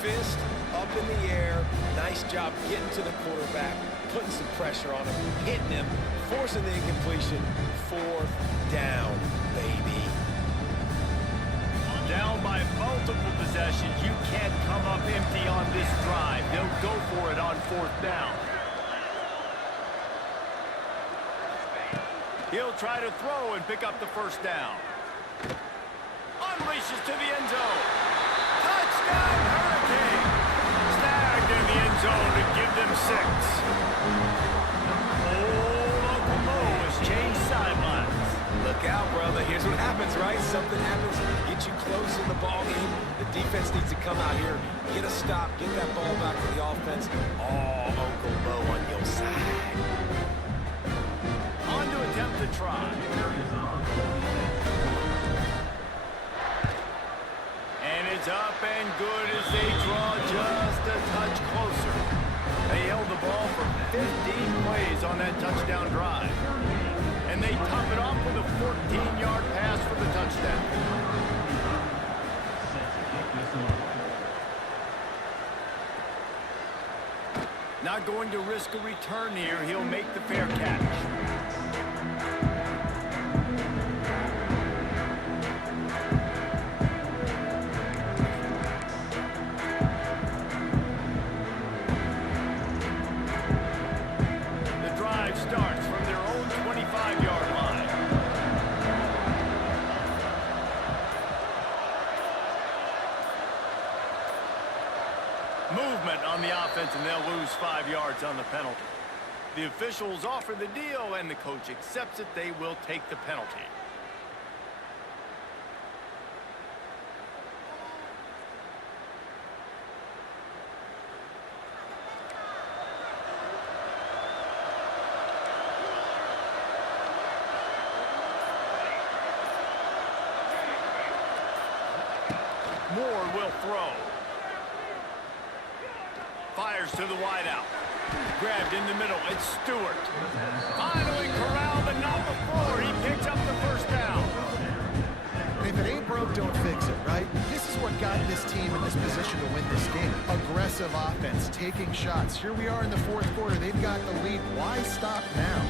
Fist up in the air. Nice job getting to the quarterback, putting some pressure on him, hitting him, forcing the incompletion. Fourth down, baby. Down by multiple possessions. You can't come up empty on this drive. They'll go for it on fourth down. He'll try to throw and pick up the first down. Unleashes to the end zone. Touchdown, Hurricane! Snagged in the end zone to give them 6. Oh, Uncle Mo has changed sidelines. Look out, brother. Here's what happens, right? Something happens, get you close in the ball game. The defense needs to come out here, get a stop, get that ball back to the offense. Oh, Uncle Mo on your side. On to attempt to try. And it's up and good as they draw just a touch closer. They held the ball for 15 plays on that touchdown drive. And they top it off with a 14-yard pass for the touchdown. Not going to risk a return here. He'll make the fair catch. Starts from their own 25-yard line. Movement on the offense, and they'll lose 5 yards on the penalty. The officials offer the deal, and the coach accepts it. They will take the penalty. Moore will throw. Fires to the wideout. Grabbed in the middle. It's Stewart. Finally corralled, but not before. He picks up the first down. And if it ain't broke, don't fix it, right? This is what got this team in this position to win this game. Aggressive offense, taking shots. Here we are in the fourth quarter. They've got the lead. Why stop now?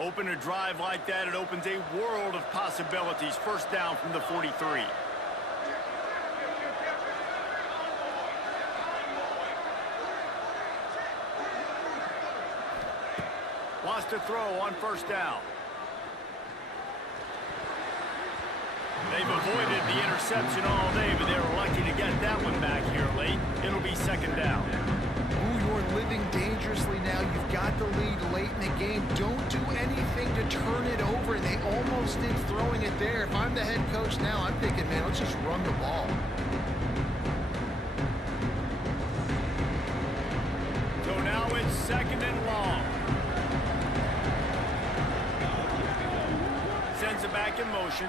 Open a drive like that, it opens a world of possibilities. First down from the 43. Wants to throw on first down. They've avoided the interception all day, but they were lucky to get that one back here late. It'll be second down. Ooh, you're living dangerously now. You've got the lead late in the game. Don't do anything to turn it over. They almost did throwing it there. If I'm the head coach now, I'm thinking, man, let's just run the ball. So now it's second and long. Sends it back in motion.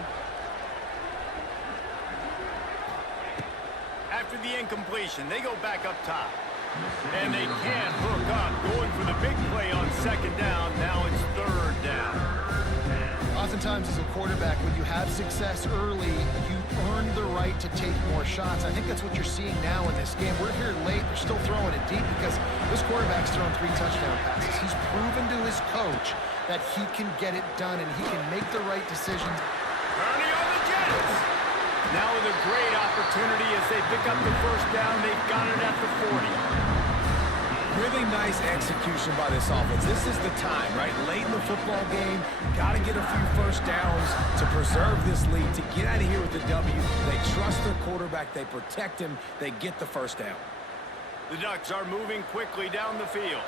After the incompletion, they go back up top. And they can't hook up. Going for the big play on second down. Now it's third down. Oftentimes as a quarterback, when you have success early, you earn the right to take more shots. I think that's what you're seeing now in this game. We're here late. They're still throwing it deep because this quarterback's thrown 3 touchdown passes. He's proven to his coach that he can get it done and he can make the right decisions. Turning on the Jets. Now with a great opportunity as they pick up the first down. They've got it at the 40. Really nice execution by this offense. This is the time, right? Late in the football game, got to get a few first downs to preserve this lead, to get out of here with the W. They trust their quarterback. They protect him. They get the first down. The Ducks are moving quickly down the field.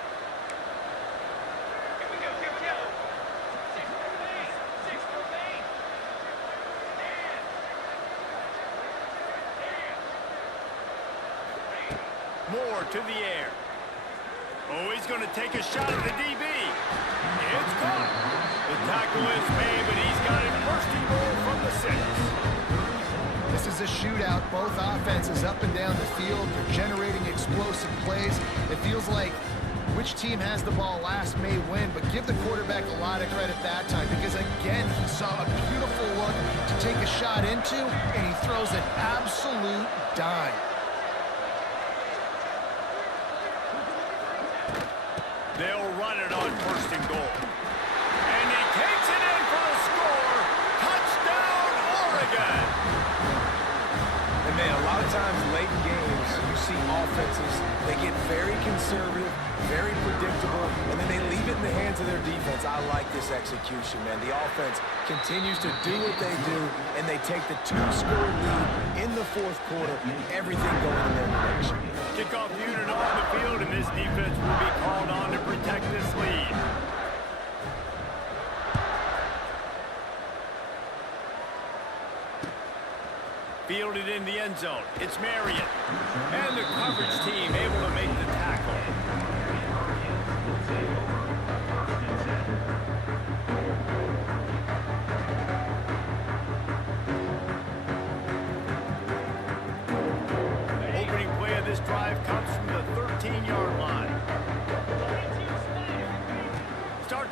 Moore to the air. Oh, he's going to take a shot at the DB. It's caught. The tackle is made, but he's got it first and goal from the 6. This is a shootout. Both offenses up and down the field. They're generating explosive plays. It feels like which team has the ball last may win, but give the quarterback a lot of credit that time because, again, he saw a beautiful look to take a shot into, and he throws an absolute dime. They'll run it on first and goal. And he takes it in for a score. Touchdown, Oregon! And man, a lot of times late in games, you see offenses, they get very conservative, very predictable, and then they leave it in the hands of their defense. I like this execution, man. The offense continues to do what they do, and they take the 2-score lead in the fourth quarter, everything going in their direction. Kickoff unit on the field, and this defense will be called on to protect this lead. Fielded in the end zone. It's Marion. And the coverage team able to make the tackle.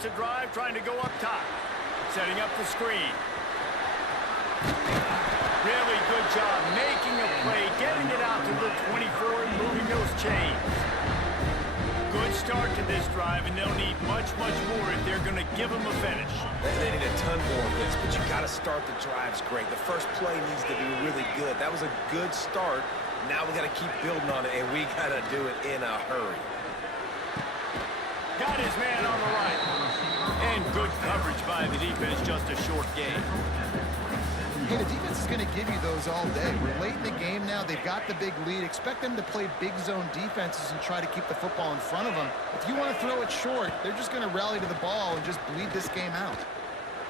starts a drive trying to go up top. Setting up the screen. Really good job making a play, getting it out to the 24 and moving those chains. Good start to this drive, and they'll need much, much more if they're going to give them a finish. They need a ton more of this, but you got to start the drives great. The first play needs to be really good. That was a good start. Now we got to keep building on it, and we got to do it in a hurry. Got his man on the right. And good coverage by the defense, just a short gain. Hey, the defense is going to give you those all day. We're late in the game now. They've got the big lead. Expect them to play big zone defenses and try to keep the football in front of them. If you want to throw it short, they're just going to rally to the ball and just bleed this game out.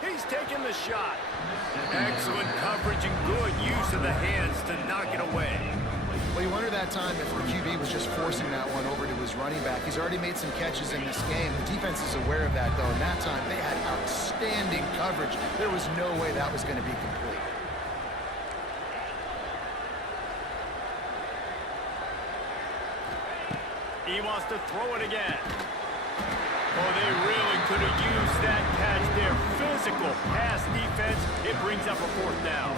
He's taking the shot. Excellent coverage and good use of the hands to knock it away. Well, you wonder that time if the QB was just forcing that one over to his running back. He's already made some catches in this game. The defense is aware of that, though, and that time they had outstanding coverage. There was no way that was going to be complete. He wants to throw it again. Oh, they really could have used that catch there. Physical pass defense. It brings up a fourth down.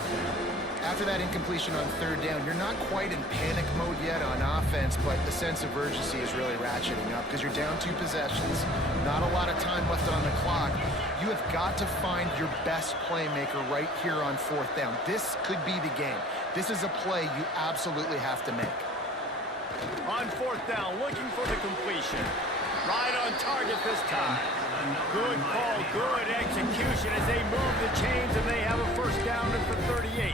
After that incompletion on third down, you're not quite in panic mode yet on offense, but the sense of urgency is really ratcheting up because you're down 2 possessions, not a lot of time left on the clock. You have got to find your best playmaker right here on fourth down. This could be the game. This is a play you absolutely have to make. On fourth down, looking for the completion. Right on target this time. Good call, good execution as they move the chains and they have a first down at the 38.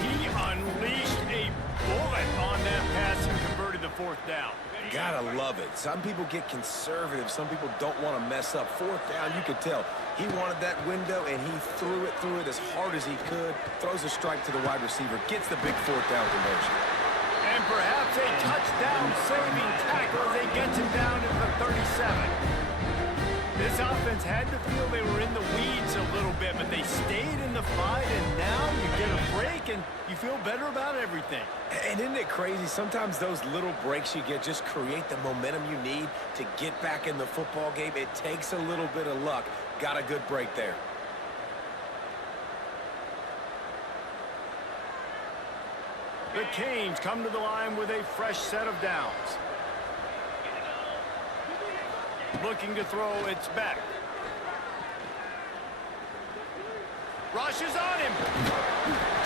He unleashed a bullet on that pass and converted the fourth down. Gotta love it. Some people get conservative. Some people don't want to mess up. Fourth down, you could tell. He wanted that window, and he threw it as hard as he could. Throws a strike to the wide receiver. Gets the big fourth down conversion. And perhaps a touchdown-saving tackle as they gets him down at the 37. This offense had to feel they were in the weeds a little bit, but they stayed in the fight, and now you get a break, and you feel better about everything. And isn't it crazy? Sometimes those little breaks you get just create the momentum you need to get back in the football game. It takes a little bit of luck. Got a good break there. The Canes come to the line with a fresh set of downs. Looking to throw, it's back. Rushes on him.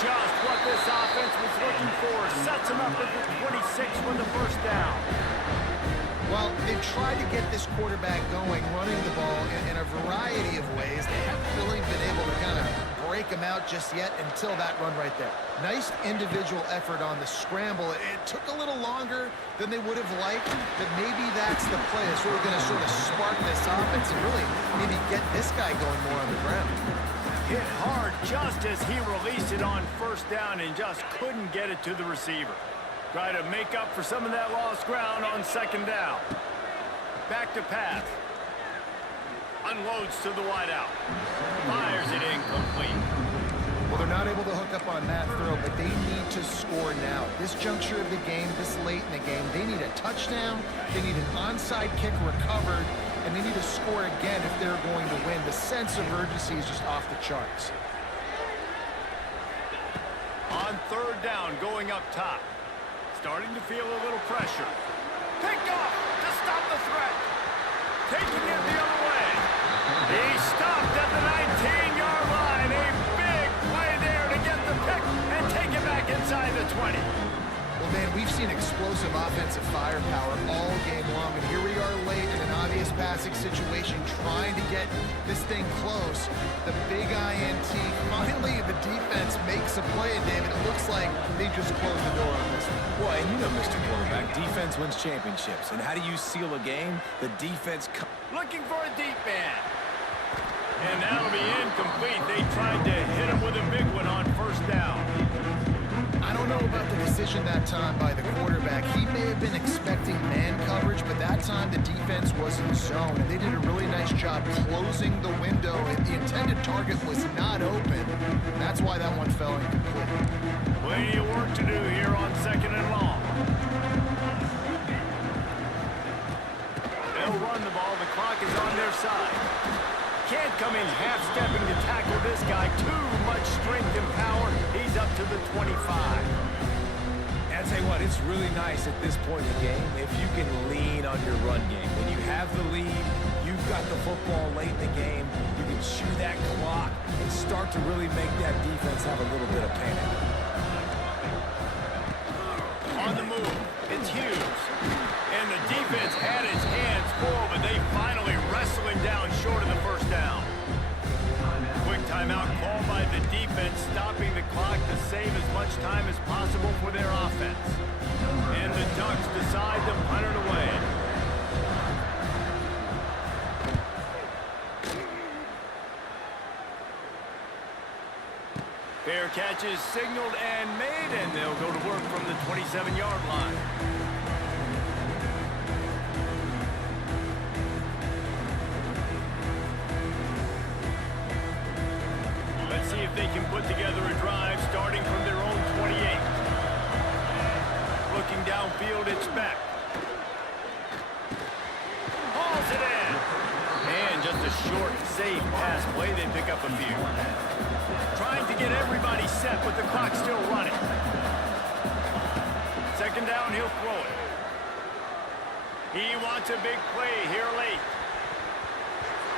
Just what this offense was looking for. Sets him up at the 26 with the first down. Well, they've tried to get this quarterback going, running the ball in a variety of ways. They haven't really been able to kind of break him out just yet until that run right there. Nice individual effort on the scramble. It took a little longer than they would have liked, but maybe that's the play. It's really going to sort of spark this offense and really maybe get this guy going more on the ground. Hit hard just as he released it on first down and just couldn't get it to the receiver. Try to make up for some of that lost ground on second down. Back to pass. Unloads to the wideout. Fires it incomplete. Well, they're not able to hook up on that throw, but they need to score now. This juncture of the game, this late in the game, they need a touchdown, they need an onside kick recovered, and they need to score again if they're going to win. The sense of urgency is just off the charts. On third down, going up top. Starting to feel a little pressure. Picked off to stop the threat. Taking it the other way. He stopped at the 19-yard line. A big play there to get the pick and take it back inside the 20. Well, man, we've seen explosive offensive firepower all game long, and here we are late in an obvious passing situation trying to get this thing close. The big INT, finally the defense makes a play, and David, it looks like they just closed the door on this one. Well, and you know, Mr. Quarterback, defense wins championships. And how do you seal a game? The defense... Looking for a deep man. And that'll be incomplete. They tried to hit him with a big one on first down. I don't know about the decision that time by the quarterback. He may have been expecting man coverage, but that time the defense was in zone, and they did a really nice job closing the window, and the intended target was not open. That's why that one fell incomplete. Plenty of work to do here on second and long. They'll run the ball. The clock is on their side. Can't come in half-stepping to tackle this guy. Too much strength and power. He's up to the 25. I'll tell you what, it's really nice at this point in the game if you can lean on your run game. When you have the lead, you've got the football late in the game, you can chew that clock and start to really make that defense have a little bit of panic. On the move, it's Hughes. And the defense had its hands full, but they finally wrestling down short of the first down. Quick timeout called by the defense, stopping the clock to save as much time as possible for their offense. And the Ducks decide to punt it away. Fair catch is signaled and made, and they'll go to work from the 27-yard line. Let's see if they can put together a drive starting from their own 28. Looking downfield, it's Beck. Hauls it in. And just a short, safe pass play. They pick up a few. Trying to get everybody set, but the clock's still running. Second down, he'll throw it. He wants a big play here late.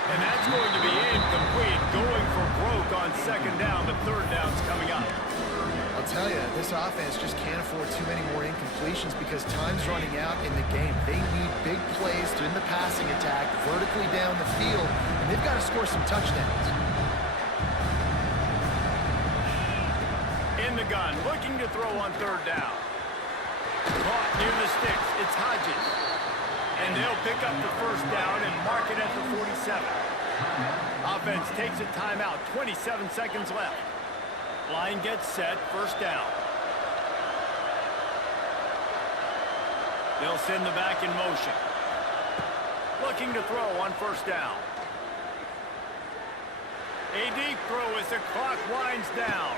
And that's going to be incomplete. Going for broke on second down, but third down's coming up. I'll tell you, this offense just can't afford too many more incompletions because time's running out in the game. They need big plays in the passing attack, vertically down the field, and they've got to score some touchdowns. In the gun, looking to throw on third down. Caught near the sticks. It's Hodges. And they'll pick up the first down and mark it at the 47. Offense takes a timeout. 27 seconds left. Line gets set. First down. They'll send the back in motion. Looking to throw on first down. A deep throw as the clock winds down.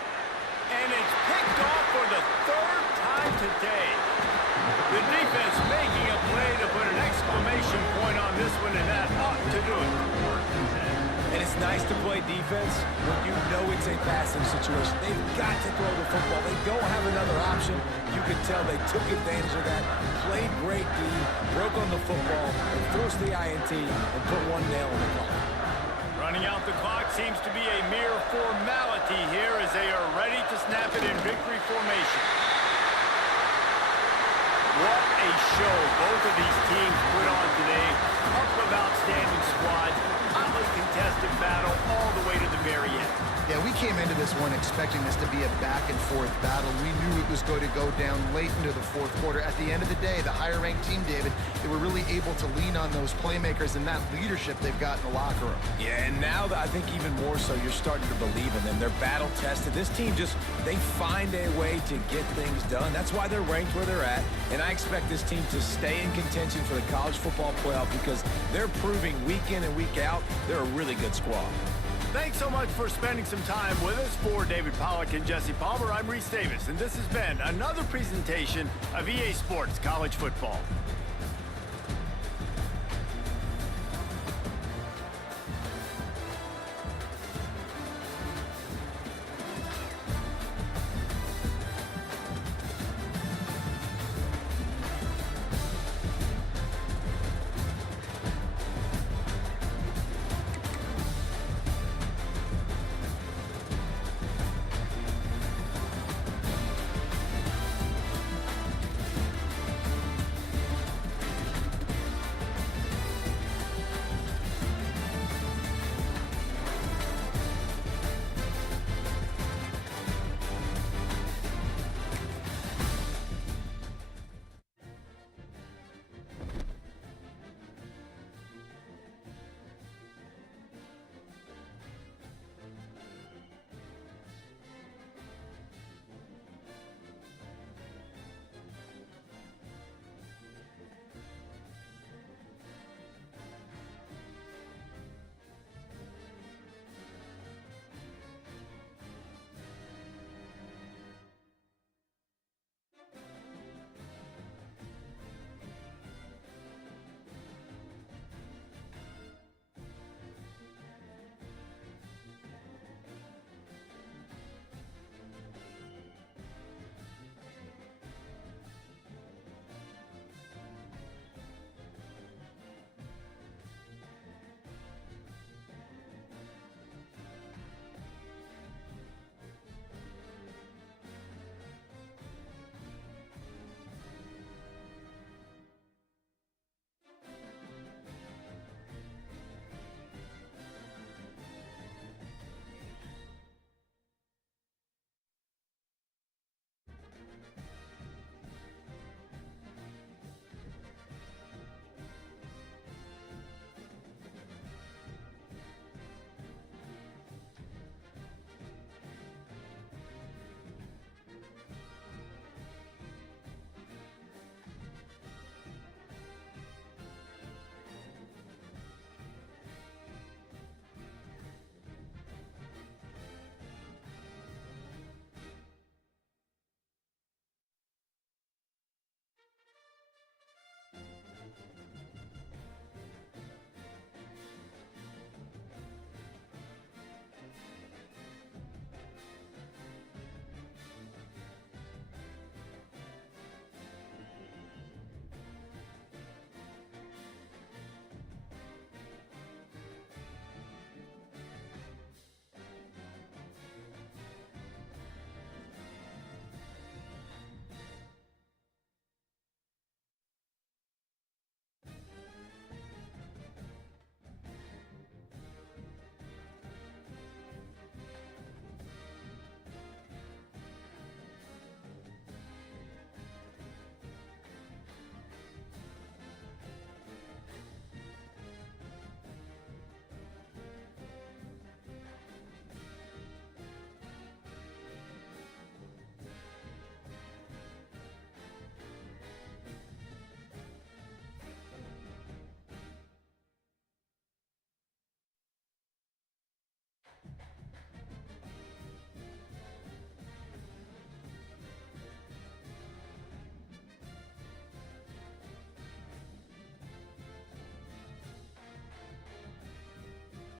And it's picked off for the third time today. The defense making a play to put an exclamation point on this one, and that ought to do it. And it's nice to play defense when you know it's a passing situation. They've got to throw the football. They don't have another option. You can tell they took advantage of that, played great D, broke on the football, and forced the INT and put one nail in the coffin. Running out the clock seems to be a mere formality here as they are ready to snap it in victory formation. What a show both of these teams put on today. Couple of outstanding squads, hotly contested battle all the way to the very end. Yeah, we came into this one expecting this to be a back-and-forth battle. We knew it was going to go down late into the fourth quarter. At the end of the day, the higher-ranked team, David, they were really able to lean on those playmakers and that leadership they've got in the locker room. Yeah, and now I think even more so, you're starting to believe in them. They're battle-tested. This team they find a way to get things done. That's why they're ranked where they're at. And I expect this team to stay in contention for the college football playoff because they're proving week in and week out they're a really good squad. Thanks so much for spending some time with us. For David Pollack and Jesse Palmer, I'm Reese Davis, and this has been another presentation of EA Sports College Football.